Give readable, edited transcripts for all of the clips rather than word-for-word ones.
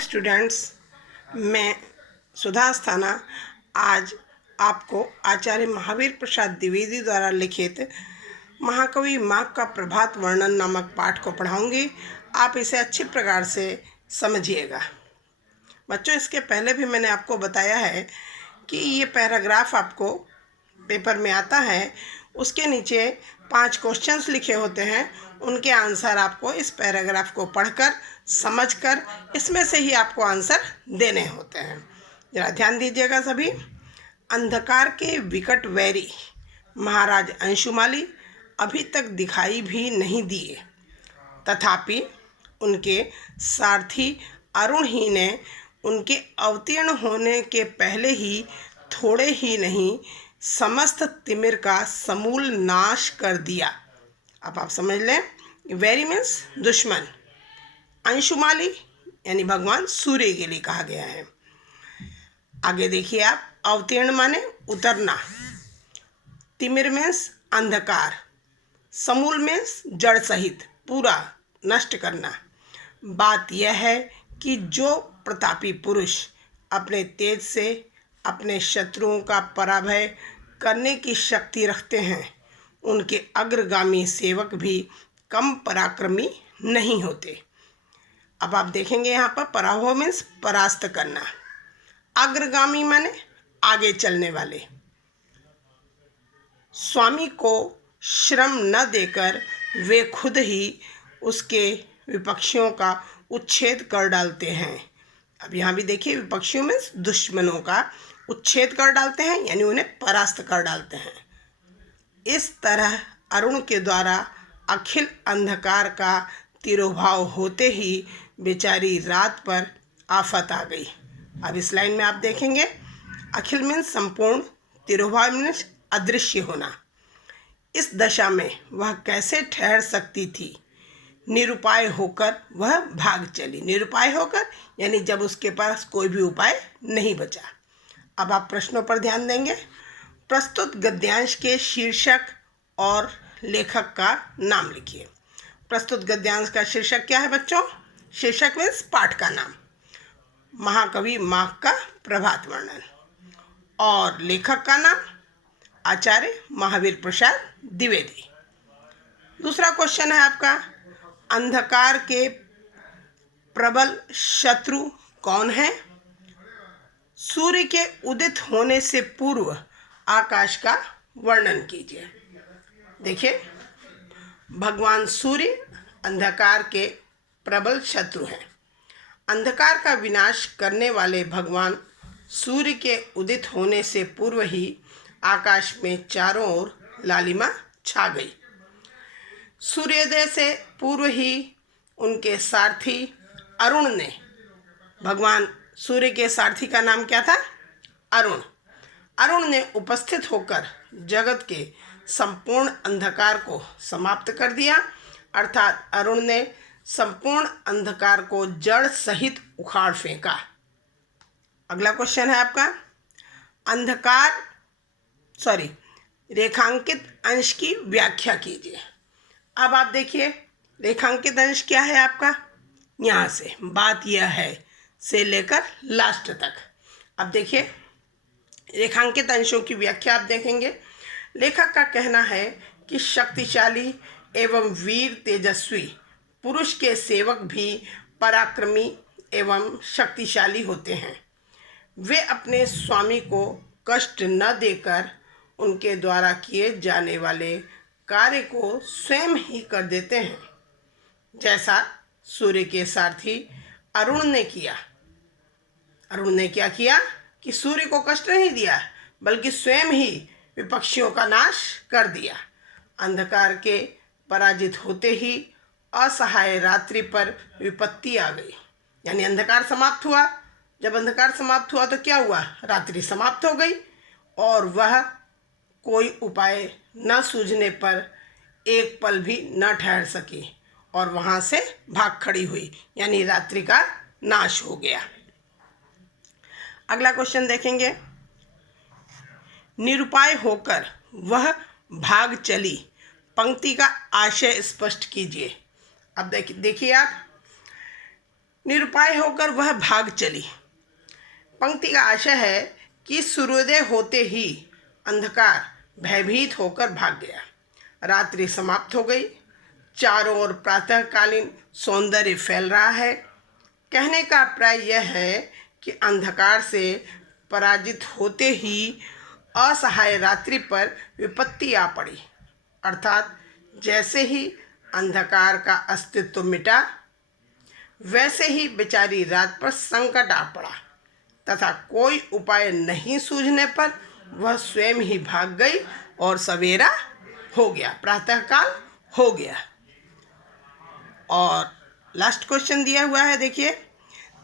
Students, मैं सुधा अस्थाना आज आपको आचार्य महावीर प्रसाद द्विवेदी द्वारा लिखित महाकवि माघ का प्रभात वर्णन नामक पाठ को पढ़ाऊंगी। आप इसे अच्छी प्रकार से समझिएगा। बच्चों, इसके पहले भी मैंने आपको बताया है कि ये पैराग्राफ आपको पेपर में आता है, उसके नीचे 5 क्वेश्चंस लिखे होते हैं। उनके आंसर आपको इस पैराग्राफ को पढ़कर समझकर इसमें से ही आपको आंसर देने होते हैं। जरा ध्यान दीजिएगा सभी। अंधकार के विकट वैरी महाराज अंशुमाली अभी तक दिखाई भी नहीं दिए, तथापि उनके सारथी अरुण ही ने उनके अवतीर्ण होने के पहले ही थोड़े ही नहीं समस्त तिमिर का समूल नाश कर दिया। अब आप समझ लें, वेरी मीन्स दुश्मन, अंशुमाली यानी भगवान सूर्य के लिए कहा गया है। आगे देखिए आप, अवतीर्ण माने उतरना, तिमिर मीन्स अंधकार, समूल मीन्स जड़ सहित पूरा नष्ट करना। बात यह है कि जो प्रतापी पुरुष अपने तेज से अपने शत्रुओं का पराभय करने की शक्ति रखते हैं, उनके अग्रगामी सेवक भी कम पराक्रमी नहीं होते। अब आप देखेंगे यहाँ पर पराभव मीन्स परास्त करना, अग्रगामी माने आगे चलने वाले। स्वामी को श्रम न देकर वे खुद ही उसके विपक्षियों का उच्छेद कर डालते हैं। अब यहाँ भी देखिए, विपक्षियों में दुश्मनों का उच्छेद कर डालते हैं, यानी उन्हें परास्त कर डालते हैं। इस तरह अरुण के द्वारा अखिल अंधकार का तिरोभाव होते ही बेचारी रात पर आफत आ गई। अब इस लाइन में आप देखेंगे, अखिल मीन्स संपूर्ण, तिरोभाव मीन्स अदृश्य होना। इस दशा में वह कैसे ठहर सकती थी? निरुपाय होकर वह भाग चली। निरुपाय होकर यानी जब उसके पास कोई भी उपाय नहीं बचा। अब आप प्रश्नों पर ध्यान देंगे। प्रस्तुत गद्यांश के शीर्षक और लेखक का नाम लिखिए। प्रस्तुत गद्यांश का शीर्षक क्या है बच्चों? शीर्षक मीन्स पाठ का नाम, महाकवि माघ का प्रभात वर्णन, और लेखक का नाम आचार्य महावीर प्रसाद द्विवेदी। दूसरा क्वेश्चन है आपका, अंधकार के प्रबल शत्रु कौन है? सूर्य के उदित होने से पूर्व आकाश का वर्णन कीजिए। देखिए, भगवान सूर्य अंधकार के प्रबल शत्रु हैं। अंधकार का विनाश करने वाले भगवान सूर्य के उदित होने से पूर्व ही आकाश में चारों ओर लालिमा छा गई। सूर्योदय से पूर्व ही उनके सारथी अरुण ने, भगवान सूर्य के सारथी का नाम क्या था? अरुण। अरुण ने उपस्थित होकर जगत के संपूर्ण अंधकार को समाप्त कर दिया, अर्थात अरुण ने संपूर्ण अंधकार को जड़ सहित उखाड़ फेंका। अगला क्वेश्चन है आपका, रेखांकित अंश की व्याख्या कीजिए। अब आप देखिए, रेखांकित अंश क्या है आपका? यहाँ से बात यह है से लेकर लास्ट तक। अब देखिए, रेखांकित अंशों की व्याख्या आप देखेंगे। लेखक का कहना है कि शक्तिशाली एवं वीर तेजस्वी पुरुष के सेवक भी पराक्रमी एवं शक्तिशाली होते हैं। वे अपने स्वामी को कष्ट न देकर उनके द्वारा किए जाने वाले कार्य को स्वयं ही कर देते हैं, जैसा सूर्य के सारथी अरुण ने किया। अरुण ने क्या किया कि सूर्य को कष्ट नहीं दिया, बल्कि स्वयं ही विपक्षियों का नाश कर दिया। अंधकार के पराजित होते ही असहाय रात्रि पर विपत्ति आ गई, यानी अंधकार समाप्त हुआ। जब अंधकार समाप्त हुआ तो क्या हुआ? रात्रि समाप्त हो गई, और वह कोई उपाय न सूझने पर एक पल भी न ठहर सकी और वहाँ से भाग खड़ी हुई, यानी रात्रि का नाश हो गया। अगला क्वेश्चन देखेंगे, निरुपाय होकर वह भाग चली, पंक्ति का आशय स्पष्ट कीजिए। अब देखिए आप, निरुपाय होकर वह भाग चली। पंक्ति का आशय है कि सूर्योदय होते ही अंधकार भयभीत होकर भाग गया। रात्रि समाप्त हो गई। चारों ओर प्रातःकालीन सौंदर्य फैल रहा है। कहने का अभिप्राय यह है कि अंधकार से पराजित होते ही असहाय रात्रि पर विपत्ति आ पड़ी, अर्थात जैसे ही अंधकार का अस्तित्व मिटा, वैसे ही बेचारी रात पर संकट आ पड़ा तथा कोई उपाय नहीं सूझने पर वह स्वयं ही भाग गई और सवेरा हो गया, प्रातःकाल हो गया। और लास्ट क्वेश्चन दिया हुआ है, देखिए,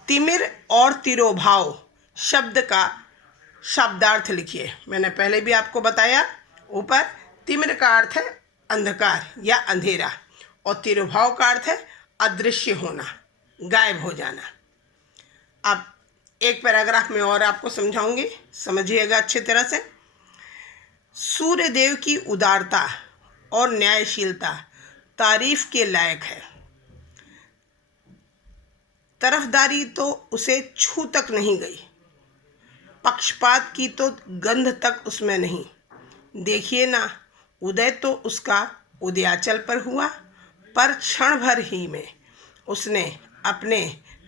तिमिर और तिरोभाव शब्द का शब्दार्थ लिखिए। मैंने पहले भी आपको बताया, ऊपर तिमिर का अर्थ है अंधकार या अंधेरा और तिरोभाव का अर्थ है अदृश्य होना, गायब हो जाना। अब एक पैराग्राफ में और आपको समझाऊंगी, समझिएगा अच्छी तरह से। सूर्यदेव की उदारता और न्यायशीलता तारीफ के लायक है। तरफदारी तो उसे छू तक नहीं गई, पक्षपात की तो गंध तक उसमें नहीं। देखिए ना, उदय तो उसका उदयाचल पर हुआ, पर क्षण भर ही में उसने अपने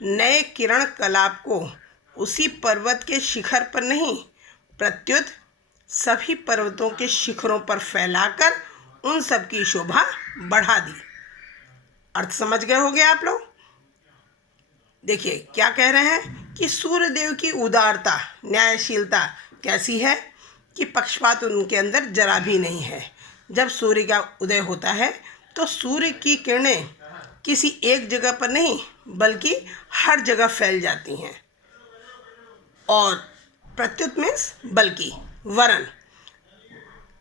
नए किरण कलाप को उसी पर्वत के शिखर पर नहीं, प्रत्युत सभी पर्वतों के शिखरों पर फैलाकर उन सब की शोभा बढ़ा दी। अर्थ समझ गए होंगे आप लोग। देखिए क्या कह रहे हैं कि सूर्यदेव की उदारता, न्यायशीलता कैसी है कि पक्षपात उनके अंदर जरा भी नहीं है। जब सूर्य का उदय होता है तो सूर्य की किरणें किसी एक जगह पर नहीं बल्कि हर जगह फैल जाती हैं। और प्रत्युत मीन्स बल्कि, वरन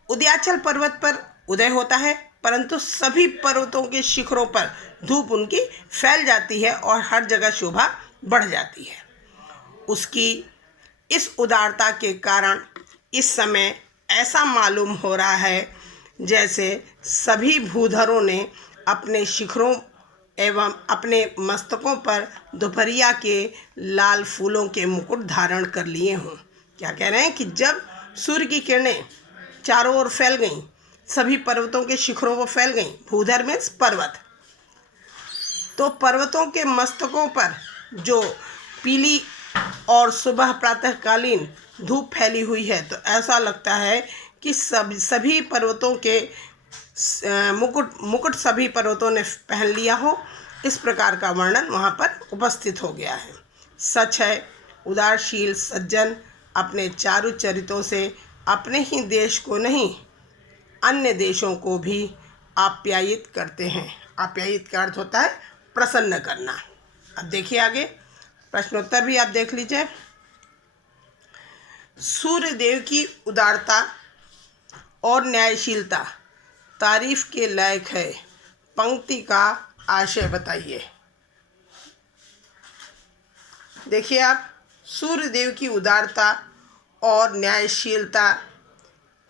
उदयाचल पर्वत पर उदय होता है परंतु सभी पर्वतों के शिखरों पर धूप उनकी फैल जाती है और हर जगह शोभा बढ़ जाती है। उसकी इस उदारता के कारण इस समय ऐसा मालूम हो रहा है जैसे सभी भूधरों ने अपने शिखरों एवं अपने मस्तकों पर दोपहरिया के लाल फूलों के मुकुट धारण कर लिए हों। क्या कह रहे हैं कि जब सूर्य की किरणें चारों ओर फैल गईं, सभी पर्वतों के शिखरों पर फैल गईं, भूधर मीन्स पर्वत, तो पर्वतों के मस्तकों पर जो पीली और सुबह प्रातःकालीन धूप फैली हुई है, तो ऐसा लगता है कि सभी पर्वतों के मुकुट सभी पर्वतों ने पहन लिया हो। इस प्रकार का वर्णन वहाँ पर उपस्थित हो गया है। सच है, उदारशील सज्जन अपने चारु चरितों से अपने ही देश को नहीं अन्य देशों को भी आप्यायित करते हैं। आप्यायित का अर्थ होता है प्रसन्न करना। अब देखिए आगे प्रश्नोत्तर भी आप देख लीजिए। सूर्यदेव की उदारता और न्यायशीलता तारीफ के लायक है। पंक्ति का आशय बताइए। देखिए आप, सूर्यदेव की उदारता और न्यायशीलता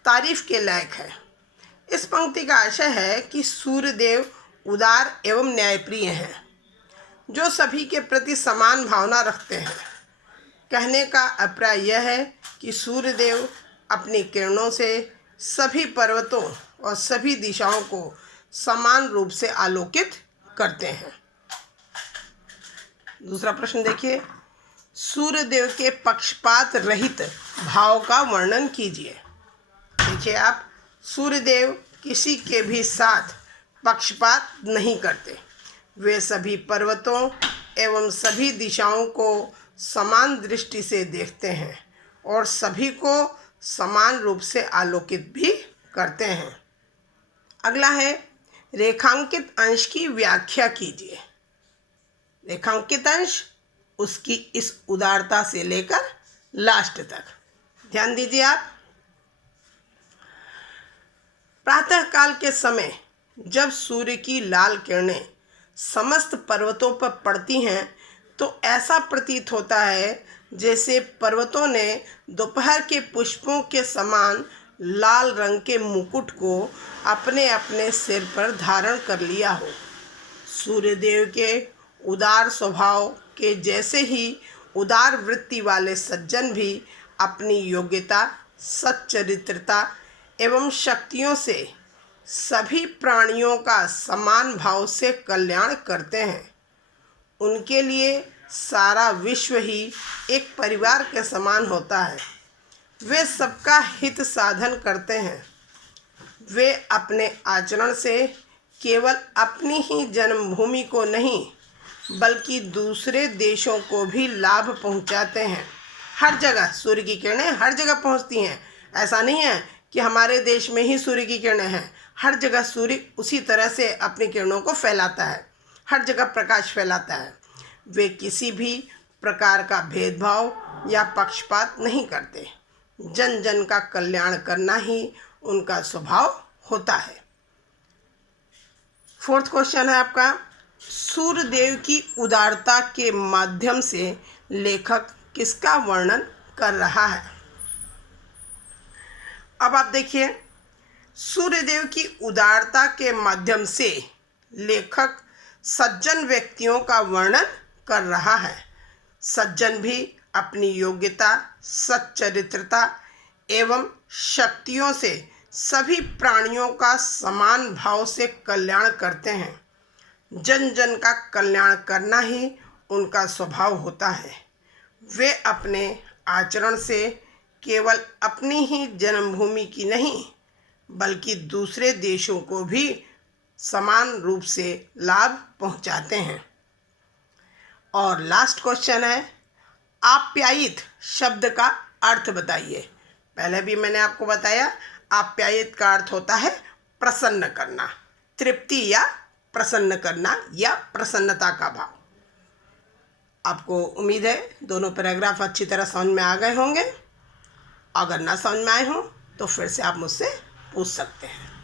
तारीफ के लायक है। इस पंक्ति का आशय है कि सूर्यदेव उदार एवं न्यायप्रिय हैं, जो सभी के प्रति समान भावना रखते हैं। कहने का अभिप्राय यह है कि सूर्यदेव अपनी किरणों से सभी पर्वतों और सभी दिशाओं को समान रूप से आलोकित करते हैं। दूसरा प्रश्न देखिए, सूर्यदेव के पक्षपात रहित भाव का वर्णन कीजिए। देखिए आप, सूर्यदेव किसी के भी साथ पक्षपात नहीं करते। वे सभी पर्वतों एवं सभी दिशाओं को समान दृष्टि से देखते हैं और सभी को समान रूप से आलोकित भी करते हैं। अगला है, रेखांकित अंश की व्याख्या कीजिए। रेखांकित अंश उसकी इस उदारता से लेकर लास्ट तक। ध्यान दीजिए आप, प्रातःकाल के समय जब सूर्य की लाल किरणें समस्त पर्वतों पर पड़ती हैं तो ऐसा प्रतीत होता है जैसे पर्वतों ने दोपहर के पुष्पों के समान लाल रंग के मुकुट को अपने अपने सिर पर धारण कर लिया हो। सूर्यदेव के उदार स्वभाव के जैसे ही उदार वृत्ति वाले सज्जन भी अपनी योग्यता, सच्चरित्रता एवं शक्तियों से सभी प्राणियों का समान भाव से कल्याण करते हैं। उनके लिए सारा विश्व ही एक परिवार के समान होता है। वे सबका हित साधन करते हैं। वे अपने आचरण से केवल अपनी ही जन्मभूमि को नहीं बल्कि दूसरे देशों को भी लाभ पहुंचाते हैं। हर जगह सूर्य की किरणें हर जगह पहुंचती हैं। ऐसा नहीं है कि हमारे देश में ही सूर्य की किरणें हैं। हर जगह सूर्य उसी तरह से अपनी किरणों को फैलाता है, हर जगह प्रकाश फैलाता है। वे किसी भी प्रकार का भेदभाव या पक्षपात नहीं करते। जन जन का कल्याण करना ही उनका स्वभाव होता है। फोर्थ क्वेश्चन है आपका, सूर्यदेव की उदारता के माध्यम से लेखक किसका वर्णन कर रहा है? अब आप देखिए, सूर्यदेव की उदारता के माध्यम से लेखक सज्जन व्यक्तियों का वर्णन कर रहा है। सज्जन भी अपनी योग्यता, सच्चरित्रता एवं शक्तियों से सभी प्राणियों का समान भाव से कल्याण करते हैं। जन जन का कल्याण करना ही उनका स्वभाव होता है। वे अपने आचरण से केवल अपनी ही जन्मभूमि की नहीं बल्कि दूसरे देशों को भी समान रूप से लाभ पहुंचाते हैं। और लास्ट क्वेश्चन है, आप्यायित शब्द का अर्थ बताइए। पहले भी मैंने आपको बताया, आप्यायित का अर्थ होता है प्रसन्न करना, तृप्ति या प्रसन्न करना या प्रसन्नता का भाव। आपको उम्मीद है दोनों पैराग्राफ अच्छी तरह समझ में आ गए होंगे। अगर ना समझ में आए हों तो फिर से आप मुझसे पूछ सकते हैं।